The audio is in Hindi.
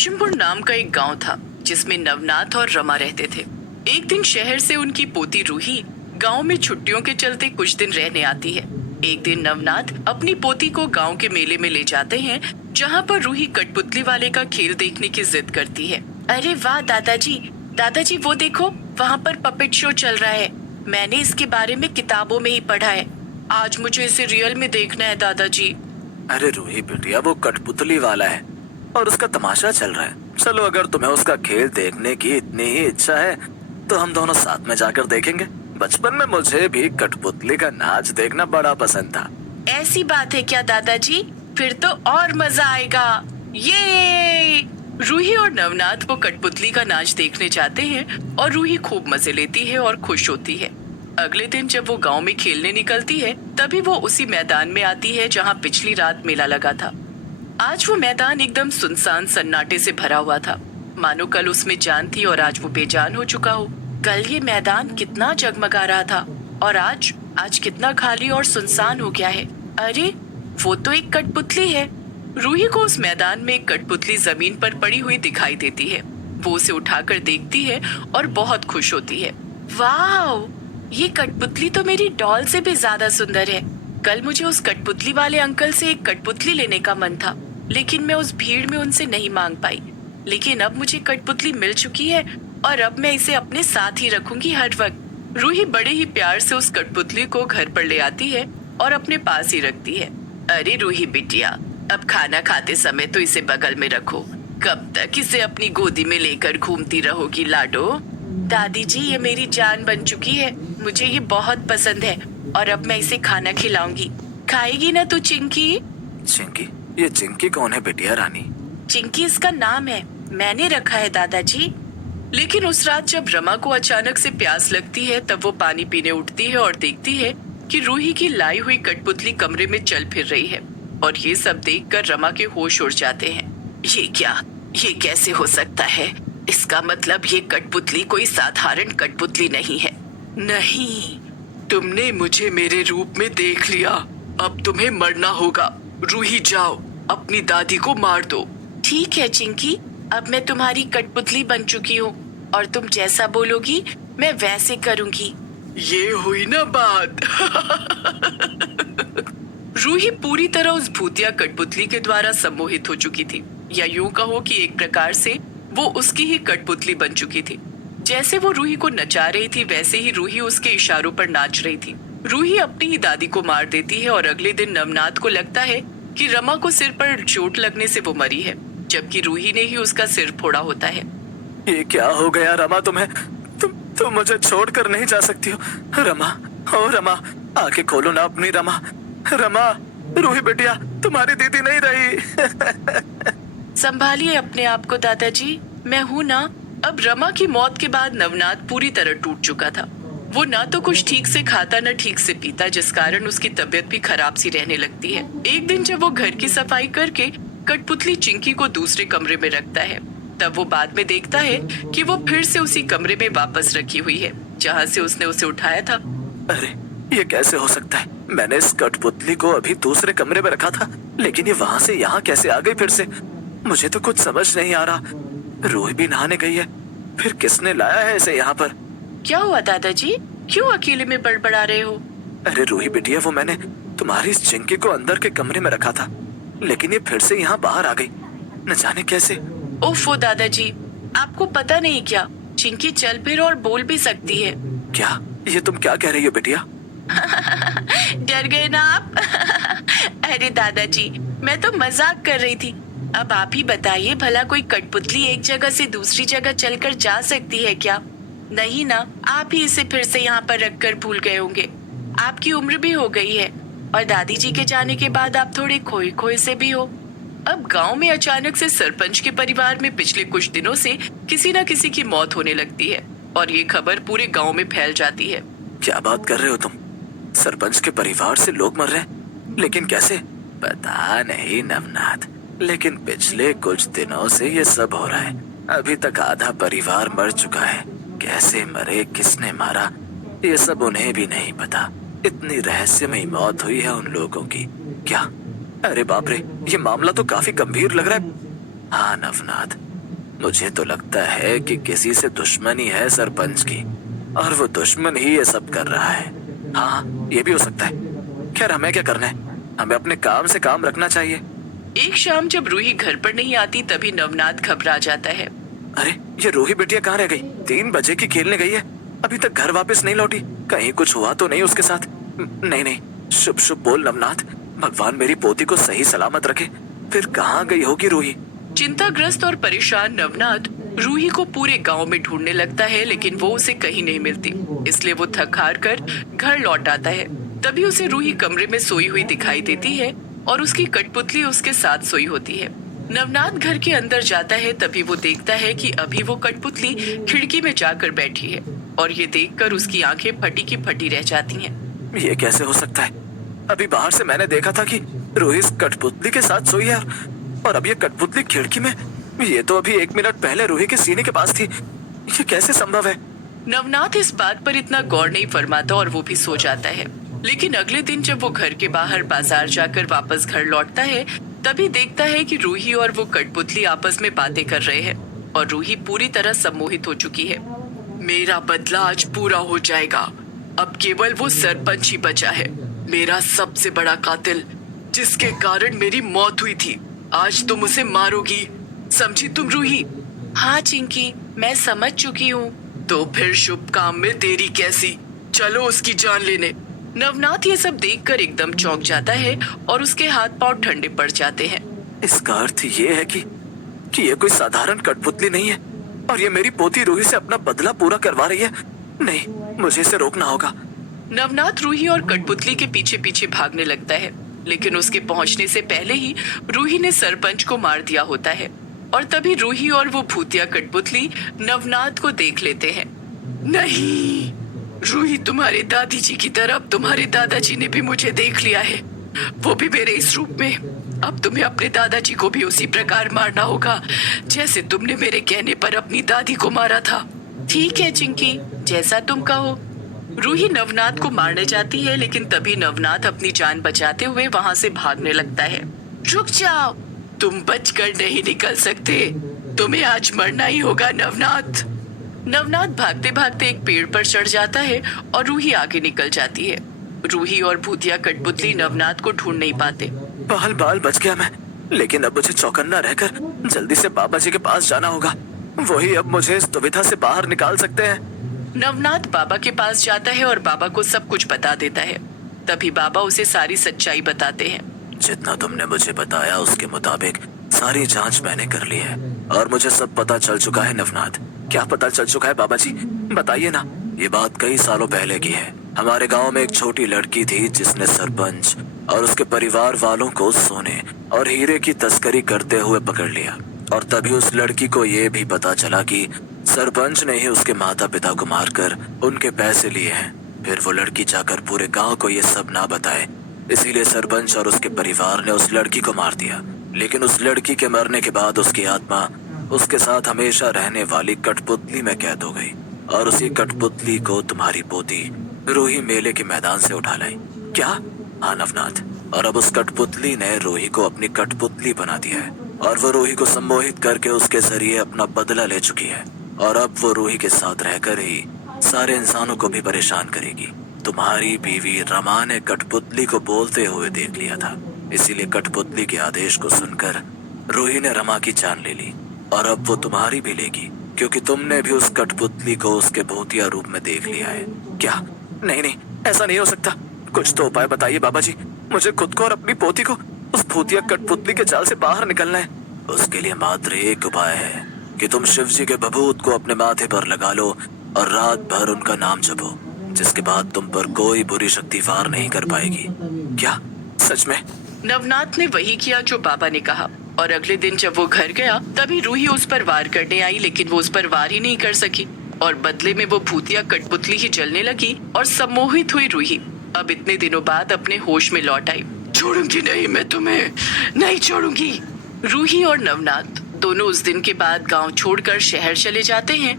रेशमपुर नाम का एक गांव था जिसमें नवनाथ और रमा रहते थे। एक दिन शहर से उनकी पोती रूही गांव में छुट्टियों के चलते कुछ दिन रहने आती है। एक दिन नवनाथ अपनी पोती को गांव के मेले में ले जाते हैं, जहां पर रूही कठपुतली वाले का खेल देखने की जिद करती है। अरे वाह दादाजी, दादाजी वो देखो, वहाँ पर पपेट शो चल रहा है। मैंने इसके बारे में किताबों में ही पढ़ा है। आज मुझे इसे रियल में देखना है दादाजी। अरे रूही बिटिया, वो कठपुतली वाला है और उसका तमाशा चल रहा है। चलो, अगर तुम्हें उसका खेल देखने की इतनी ही इच्छा है तो हम दोनों साथ में जाकर देखेंगे। बचपन में मुझे भी कठपुतली का नाच देखना बड़ा पसंद था। ऐसी बात है क्या दादाजी? फिर तो और मजा आएगा। ये रूही और नवनाथ वो कठपुतली का नाच देखने जाते हैं और रूही खूब मजे लेती है और खुश होती है। अगले दिन जब वो गांव में खेलने निकलती है, तभी वो उसी मैदान में आती है जहां पिछली रात मेला लगा था। आज वो मैदान एकदम सुनसान सन्नाटे से भरा हुआ था, मानो कल उसमें जान थी और आज वो बेजान हो चुका हो। कल ये मैदान कितना जगमगा रहा था और आज कितना खाली और सुनसान हो गया है। अरे वो तो एक कठपुतली है। रूही को उस मैदान में एक कठपुतली जमीन पर पड़ी हुई दिखाई देती है। वो उसे उठाकर देखती है और बहुत खुश होती है। वाह, ये कठपुतली तो मेरी डॉल से भी ज्यादा सुंदर है। कल मुझे उस कठपुतली वाले अंकल से एक कठपुतली लेने का मन था, लेकिन मैं उस भीड़ में उनसे नहीं मांग पाई। लेकिन अब मुझे कठपुतली मिल चुकी है और अब मैं इसे अपने साथ ही रखूंगी हर वक्त। रूही बड़े ही प्यार से उस कठपुतली को घर पर ले आती है और अपने पास ही रखती है। अरे रूही बिटिया, अब खाना खाते समय तो इसे बगल में रखो। कब तक इसे अपनी गोदी में लेकर घूमती रहोगी लाडो? दादी जी, ये मेरी जान बन चुकी है। मुझे ये बहुत पसंद है और अब मैं इसे खाना खिलाऊंगी। खाएगी ना तू चिंकी? चिंकी? ये चिंकी कौन है बिटिया रानी? चिंकी इसका नाम है, मैंने रखा है दादाजी। लेकिन उस रात जब रमा को अचानक से प्यास लगती है, तब वो पानी पीने उठती है और देखती है कि रूही की लाई हुई कठपुतली कमरे में चल फिर रही है। और ये सब देखकर रमा के होश उड़ जाते हैं। ये क्या, ये कैसे हो सकता है? इसका मतलब ये कठपुतली कोई साधारण कठपुतली नहीं है। नहीं, तुमने मुझे मेरे रूप में देख लिया। अब तुम्हें मरना होगा। रूही जाओ, अपनी दादी को मार दो। ठीक है चिंकी, अब मैं तुम्हारी कठपुतली बन चुकी हूँ और तुम जैसा बोलोगी मैं वैसे करूँगी। ये हुई ना बात। रूही पूरी तरह उस भूतिया कठपुतली के द्वारा सम्मोहित हो चुकी थी, या यूं कहो कि एक प्रकार से वो उसकी ही कठपुतली बन चुकी थी। जैसे वो रूही को नचा रही थी, वैसे ही रूही उसके इशारों पर नाच रही थी। रूही अपनी ही दादी को मार देती है और अगले दिन नवनाथ को लगता है कि रमा को सिर पर चोट लगने से वो मरी है, जबकि रूही ने ही उसका सिर फोड़ा होता है। ये क्या हो गया रमा तुम्हें? तुम मुझे छोड़कर नहीं जा सकती हो। रमा, ओ रमा, आंखें खोलो ना अपनी। रमा, रमा, रूही बिटिया, तुम्हारी दीदी नहीं रही। संभालिए अपने आप को दादाजी, मैं हूँ ना। अब रमा की मौत के बाद नवनाथ पूरी तरह टूट चुका था। वो ना तो कुछ ठीक से खाता न ठीक से पीता, जिस कारण उसकी तबीयत भी खराब सी रहने लगती है। एक दिन जब वो घर की सफाई करके कठपुतली चिंकी को दूसरे कमरे में रखता है, तब वो बाद में देखता है कि वो फिर से उसी कमरे में वापस रखी हुई है जहाँ से उसने उसे उठाया था। अरे ये कैसे हो सकता है? मैंने इस कठपुतली को अभी दूसरे कमरे में रखा था, लेकिन ये वहाँ से यहाँ कैसे आ गई फिर से? मुझे तो कुछ समझ नहीं आ रहा। रूही भी नहाने गई है, फिर किसने लाया है इसे यहाँ पर? क्या हुआ दादाजी, क्यों अकेले में बड़बड़ा रहे हो? अरे रूही बिटिया, वो मैंने तुम्हारी इस चिंकी को अंदर के कमरे में रखा था, लेकिन ये फिर से यहाँ बाहर आ गई, न जाने कैसे। ओफो दादाजी, आपको पता नहीं क्या, चिंकी चल फिर और बोल भी सकती है। क्या? ये तुम क्या कह रही हो बिटिया? डर गए ना आप? अरे दादाजी, मैं तो मजाक कर रही थी। अब आप ही बताइए, भला कोई कठपुतली एक जगह से दूसरी जगह चलकर जा सकती है क्या? नहीं ना, आप ही इसे फिर से यहाँ पर रखकर भूल गए होंगे। आपकी उम्र भी हो गई है और दादी जी के जाने के बाद आप थोड़े खोए खोए से भी हो। अब गांव में अचानक से सरपंच के परिवार में पिछले कुछ दिनों से किसी न किसी की मौत होने लगती है और ये खबर पूरे गांव में फैल जाती है। क्या बात कर रहे हो तुम? सरपंच के परिवार से लोग मर रहे हैं? लेकिन कैसे? पता नहीं नवनाथ, लेकिन पिछले कुछ दिनों से ये सब हो रहा है। अभी तक आधा परिवार मर चुका है। कैसे मरे, किसने मारा, ये सब उन्हें भी नहीं पता। इतनी रहस्यमयी मौत हुई है उन लोगों की। क्या? अरे बाप रे, ये मामला तो काफी गंभीर लग रहा है। हाँ नवनाथ, मुझे तो लगता है कि किसी से दुश्मनी है सरपंच की, और वो दुश्मन ही ये सब कर रहा है। हाँ, ये भी हो सकता है। खैर, हमें क्या करना है, हमें अपने काम से काम रखना चाहिए। एक शाम जब रूही घर पर नहीं आती तभी नवनाथ घबरा जाता है। अरे, ये रूही बिटिया कहाँ रह गई? 3 बजे की खेलने गई है, अभी तक घर वापस नहीं लौटी। कहीं कुछ हुआ तो नहीं उसके साथ? नहीं नहीं, शुभ शुभ बोल नवनाथ, भगवान मेरी पोती को सही सलामत रखे। फिर कहाँ गई होगी रूही? चिंताग्रस्त और परेशान नवनाथ रूही को पूरे गांव में ढूंढने लगता है, लेकिन वो उसे कहीं नहीं मिलती। इसलिए वो थक हार कर घर लौट आता है। तभी उसे रूही कमरे में सोई हुई दिखाई देती है और उसकी कठपुतली उसके साथ सोई होती है। नवनाथ घर के अंदर जाता है, तभी वो देखता है कि अभी वो कठपुतली खिड़की में जाकर बैठी है और ये देखकर उसकी आंखें फटी की फटी रह जाती हैं। ये कैसे हो सकता है? अभी बाहर से मैंने देखा था कि रूही इस कठपुतली के साथ सोई है, और अब ये कठपुतली खिड़की में। ये तो अभी 1 मिनट पहले रूही के सीने के पास थी। ये कैसे संभव है? नवनाथ इस बात पर इतना गौर नहीं फरमाता और वो भी सो जाता है। लेकिन अगले दिन जब वो घर के बाहर बाजार जाकर वापस घर लौटता है, तभी देखता है कि रूही और वो कठपुतली आपस में बातें कर रहे हैं और रूही पूरी तरह सम्मोहित हो चुकी है। मेरा बदला आज पूरा हो जाएगा। अब केवल वो सरपंच ही बचा है, मेरा सबसे बड़ा कातिल, जिसके कारण मेरी मौत हुई थी। आज तुम उसे मारोगी, समझी तुम रूही? हाँ चिंकी, मैं समझ चुकी हूँ। तो फिर शुभ काम में देरी कैसी? चलो उसकी जान लेने। नवनाथ ये सब देखकर एकदम चौंक जाता है और उसके हाथ पांव ठंडे पड़ जाते हैं। इसका अर्थ ये है कि ये कोई साधारण कठपुतली नहीं है, और ये मेरी पोती रूही से अपना बदला पूरा करवा रही है। नहीं, मुझे इसे रोकना होगा। नवनाथ रूही और कठपुतली के पीछे पीछे भागने लगता है, लेकिन उसके पहुंचने से पहले ही रूही ने सरपंच को मार दिया होता है। और तभी रूही और वो भूतिया कठपुतली नवनाथ को देख लेते हैं। नहीं, रूही तुम्हारे दादी जी की तरह अब तुम्हारे दादाजी ने भी मुझे देख लिया है, वो भी मेरे इस रूप में। अब तुम्हें अपने दादाजी को भी उसी प्रकार मारना होगा जैसे तुमने मेरे कहने पर अपनी दादी को मारा था। ठीक है चिंकी, जैसा तुम कहो। रूही नवनाथ को मारने जाती है, लेकिन तभी नवनाथ अपनी जान बचाते हुए वहां से भागने लगता है। रुक जाओ, तुम बचकर नहीं निकल सकते, तुम्हें आज मरना ही होगा नवनाथ। नवनाथ भागते भागते एक पेड़ पर चढ़ जाता है और रूही आगे निकल जाती है। रूही और भूतिया कठपुतली नवनाथ को ढूंढ नहीं पाते। बाल बाल बच गया मैं, लेकिन अब मुझे चौकन्ना रहकर जल्दी से बाबा जी के पास जाना होगा। वही अब मुझे इस दुविधा से बाहर निकाल सकते हैं। नवनाथ बाबा के पास जाता है और बाबा को सब कुछ बता देता है। तभी बाबा उसे सारी सच्चाई बताते हैं। जितना तुमने मुझे बताया उसके मुताबिक सारी जांच मैंने कर ली है, और मुझे सब पता चल चुका है नवनाथ। क्या पता चल चुका है बाबा जी, बताइए ना। ये बात कई सालों पहले की है। हमारे गांव में एक छोटी लड़की थी जिसने सरपंच और उसके परिवार वालों को सोने और हीरे की तस्करी करते हुए पकड़ लिया। और तभी उस लड़की को ये भी पता चला कि सरपंच ने ही उसके माता पिता को मारकर उनके पैसे लिए हैं। फिर वो लड़की जाकर पूरे गांव को ये सब ना बताए, इसीलिए सरपंच और उसके परिवार ने उस लड़की को मार दिया। लेकिन उस लड़की के मरने के बाद उसकी आत्मा उसके साथ हमेशा रहने वाली कठपुतली में कैद हो गई, और उसी कठपुतली को तुम्हारी पोती रूही मेले के मैदान से उठा लाई। क्या? हाँ नवनाथ, और अब उस कठपुतली ने रूही को अपनी कठपुतली बना दिया है, और वो रूही को सम्मोहित करके उसके जरिए अपना बदला ले चुकी है। और अब वो रूही के साथ रहकर ही सारे इंसानों को भी परेशान करेगी। तुम्हारी बीवी रमा ने कठपुतली को बोलते हुए देख लिया था, इसीलिए कठपुतली के आदेश को सुनकर रूही ने रमा की जान ले ली, और अब वो तुम्हारी भी लेगी, क्योंकि तुमने भी उस कठपुतली को उसके भूतिया रूप में देख लिया है। क्या? नहीं नहीं, ऐसा नहीं हो सकता। कुछ तो उपाय बताइए बाबा जी, मुझे खुद को और अपनी पोती को उस भूतिया कठपुतली के जाल से बाहर निकलना है। उसके लिए मात्र एक उपाय है कि तुम शिव जी के भभूत को अपने माथे पर लगा लो और रात भर उनका नाम जपो, जिसके बाद तुम पर कोई बुरी शक्ति वार नहीं कर पाएगी। क्या? सच में? नवनाथ ने वही किया जो बाबा ने कहा, और अगले दिन जब वो घर गया तभी रूही उस पर वार करने आई, लेकिन वो उस पर वार ही नहीं कर सकी, और बदले में वो भूतिया कठपुतली ही जलने लगी और सम्मोहित हुई रूही अब इतने दिनों बाद अपने होश में लौट आई। छोड़ूंगी नहीं, मैं तुम्हें नहीं छोड़ूंगी। रूही और नवनाथ दोनों उस दिन के बाद गांव छोड़कर शहर चले जाते हैं।